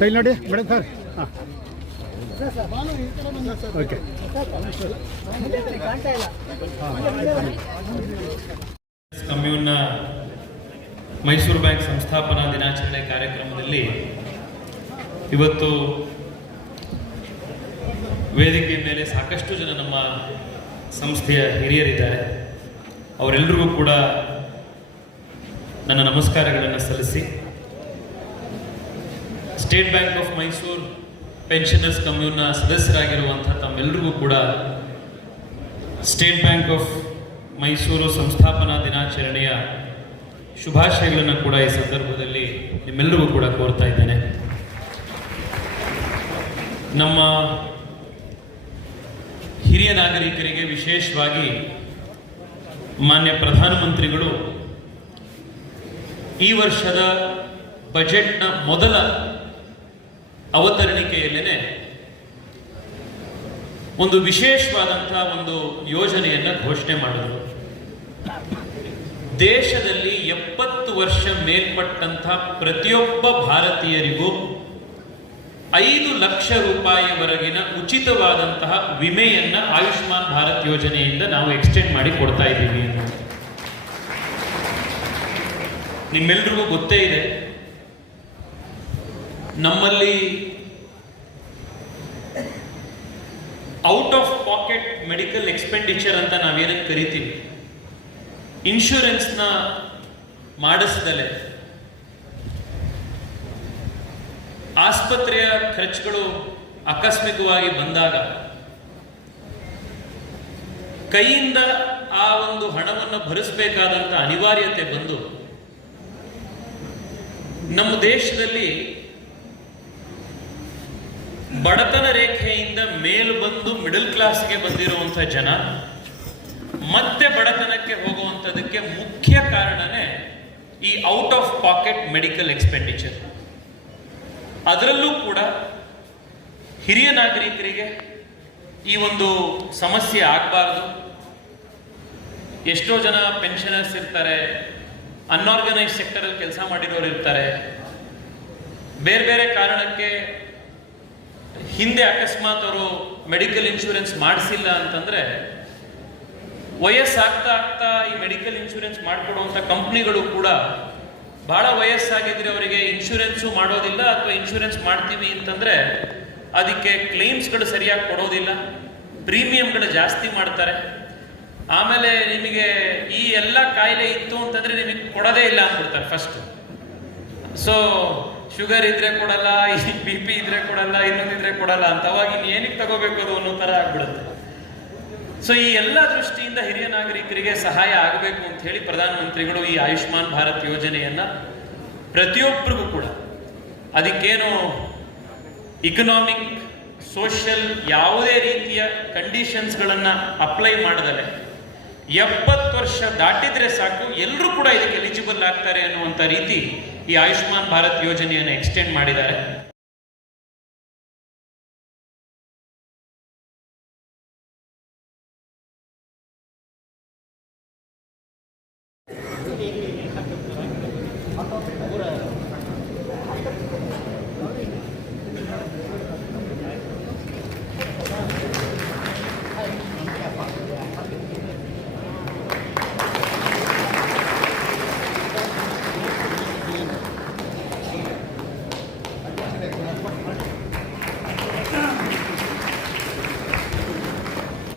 ಕೈ ನೋಡಿ madam sir. Okay. ಕಮ್ಯೂನ್ನ ಮೈಸೂರು ಬ್ಯಾಂಕ್ ಸಂಸ್ಥಾಪನಾ ದಿನಾಚರಣೆ ಕಾರ್ಯಕ್ರಮದಲ್ಲಿ ಇವತ್ತು ವೇದಿಕೆ ಮೇಲೆ ಸಾಕಷ್ಟು ಜನ ನಮ್ಮ ಸಂಸ್ಥೆಯ ಹಿರಿಯರಿದ್ದಾರೆ. ಅವರೆಲ್ಲರಿಗೂ ಕೂಡ ನನ್ನ ನಮಸ್ಕಾರಗಳನ್ನು ಸಲ್ಲಿಸಿ State Bank of Mysuru pensioners ಕಮ್ಯೂನ್ನ ಸದಸ್ಯರಾಗಿರುವಂಥ ತಮ್ಮೆಲ್ಲರಿಗೂ ಕೂಡ ಸ್ಟೇಟ್ ಬ್ಯಾಂಕ್ ಆಫ್ ಮೈಸೂರು ಸಂಸ್ಥಾಪನಾ ದಿನಾಚರಣೆಯ ಶುಭಾಶಯಗಳನ್ನು ಕೂಡ ಈ ಸಂದರ್ಭದಲ್ಲಿ ನಿಮ್ಮೆಲ್ಲರಿಗೂ ಕೂಡ ಕೋರ್ತಾ ಇದ್ದೇನೆ ನಮ್ಮ ಹಿರಿಯ ನಾಗರಿಕರಿಗೆ ವಿಶೇಷವಾಗಿ ಮಾನ್ಯ ಪ್ರಧಾನಮಂತ್ರಿಗಳು ಈ ವರ್ಷದ ಬಜೆಟ್ನ ಮೊದಲ ಅವತರಣಿಕೆಯಲ್ಲೇನೆ ಒಂದು ವಿಶೇಷವಾದಂತಹ ಒಂದು ಯೋಜನೆಯನ್ನ ಘೋಷಣೆ ಮಾಡಿದರು. ದೇಶದಲ್ಲಿ ಎಪ್ಪತ್ತು ವರ್ಷ ಮೇಲ್ಪಟ್ಟಂಥ ಪ್ರತಿಯೊಬ್ಬ ಭಾರತೀಯರಿಗೂ ಐದು ಲಕ್ಷ ರೂಪಾಯಿವರೆಗಿನ ಉಚಿತವಾದಂತಹ ವಿಮೆಯನ್ನ ಆಯುಷ್ಮಾನ್ ಭಾರತ್ ಯೋಜನೆಯಿಂದ ನಾವು ಎಕ್ಸ್ಟೆಂಡ್ ಮಾಡಿ ಕೊಡ್ತಾ ಇದ್ದೀವಿ ನಿಮ್ಮೆಲ್ರಿಗೂ ಗೊತ್ತೇ ಇದೆ. ನಮ್ಮಲ್ಲಿ out of pocket medical expenditure ಅಂತ ನಾವೇನಕ್ಕೆ ಕರಿತೀವಿ? ಇನ್ಶೂರೆನ್ಸ್ನ ಮಾಡಿಸ್ದಲೆ ಆಸ್ಪತ್ರೆಯ ಖರ್ಚುಗಳು ಆಕಸ್ಮಿಕವಾಗಿ ಬಂದಾಗ ಕೈಯಿಂದ ಆ ಒಂದು ಹಣವನ್ನು ಭರಿಸಬೇಕಾದಂಥ ಅನಿವಾರ್ಯತೆ ಬಂದು ನಮ್ಮ ದೇಶದಲ್ಲಿ ಬಡತನ ರೇಖೆಯಿಂದ ಮೇಲು ಬಂದು ಮಿಡಲ್ ಕ್ಲಾಸ್ಗೆ ಬಂದಿರುವಂಥ ಜನ, ಮತ್ತೆ ಬಡತನಕ್ಕೆ ಹೋಗುವಂಥದಕ್ಕೆ ಮುಖ್ಯ ಕಾರಣನೇ ಈ out of pocket medical expenditure ಅದರಲ್ಲೂ ಕೂಡ ಹಿರಿಯ ನಾಗರಿಕರಿಗೆ ಈ ಒಂದು ಸಮಸ್ಯೆ ಆಗಬಾರ್ದು. ಎಷ್ಟೋ ಜನ ಪೆನ್ಷನರ್ಸ್ ಇರ್ತಾರೆ ಅನ್ಆರ್ಗನೈಸ್ ಸೆಕ್ಟರಲ್ಲಿ ಕೆಲಸ ಮಾಡಿರೋರು ಇರ್ತಾರೆ. ಬೇರೆ ಬೇರೆ ಕಾರಣಕ್ಕೆ ಹಿಂದೆ ಅಕಸ್ಮಾತ್ ಅವರು ಮೆಡಿಕಲ್ ಇನ್ಶೂರೆನ್ಸ್ ಮಾಡಿಸಿಲ್ಲ ಅಂತಂದ್ರೆ ವಯಸ್ಸಾಗ್ತಾ ಆಗ್ತಾ ಈ ಮೆಡಿಕಲ್ ಇನ್ಶೂರೆನ್ಸ್ ಮಾಡಿಕೊಡುವಂಥ ಕಂಪ್ನಿಗಳು ಕೂಡ ಬಹಳ ವಯಸ್ಸಾಗಿದ್ರೆ ಅವರಿಗೆ ಇನ್ಶೂರೆನ್ಸು ಮಾಡೋದಿಲ್ಲ ಅಥವಾ ಇನ್ಶೂರೆನ್ಸ್ ಮಾಡ್ತೀವಿ ಅಂತಂದ್ರೆ ಅದಕ್ಕೆ ಕ್ಲೇಮ್ಸ್ಗಳು ಸರಿಯಾಗಿ ಕೊಡೋದಿಲ್ಲ ಪ್ರೀಮಿಯಂಗಳು ಜಾಸ್ತಿ ಮಾಡ್ತಾರೆ. ಆಮೇಲೆ ನಿಮಗೆ ಈ ಎಲ್ಲ ಕಾಯಿಲೆ ಇತ್ತು ಅಂತಂದ್ರೆ ನಿಮಗೆ ಕೊಡೋದೇ ಇಲ್ಲ ಅಂದ್ಬಿಡ್ತಾರೆ ಫಸ್ಟ್ ಸೊ ಶುಗರ್ ಇದ್ರೆ ಕೊಡಲ್ಲ ಬಿ ಪಿ ಇದ್ರೆ ಕೊಡಲ್ಲ ಇನ್ನೊಂದಿದ್ರೆ ಕೊಡಲ್ಲ ಅಂತ ಅವಾಗ ಇನ್ನು ಏನಕ್ಕೆ ತಗೋಬೇಕು ಅದು ಅನ್ನೋ ಥರ ಆಗ್ಬಿಡುತ್ತೆ. ಸೊ ಈ ಎಲ್ಲ ದೃಷ್ಟಿಯಿಂದ ಹಿರಿಯ ನಾಗರಿಕರಿಗೆ ಸಹಾಯ ಆಗಬೇಕು ಅಂತ ಹೇಳಿ ಪ್ರಧಾನಮಂತ್ರಿಗಳು ಈ ಆಯುಷ್ಮಾನ್ ಭಾರತ್ ಯೋಜನೆಯನ್ನ ಪ್ರತಿಯೊಬ್ಬರಿಗೂ ಕೂಡ ಅದಕ್ಕೇನು ಇಕನಾಮಿಕ್ ಸೋಷಿಯಲ್ ಯಾವುದೇ ರೀತಿಯ ಕಂಡೀಷನ್ಸ್ಗಳನ್ನು ಅಪ್ಲೈ ಮಾಡದಲೆ ಎಪ್ಪತ್ತು ವರ್ಷ ದಾಟಿದ್ರೆ ಸಾಕು ಎಲ್ಲರೂ ಕೂಡ ಇದಕ್ಕೆ ಎಲಿಜಿಬಲ್ ಆಗ್ತಾರೆ ಅನ್ನುವಂಥ ರೀತಿ ಈ ಆಯುಷ್ಮಾನ್ ಭಾರತ್ ಯೋಜನೆಯನ್ನು ಎಕ್ಸ್ಟೆಂಡ್ ಮಾಡಿದ್ದಾರೆ.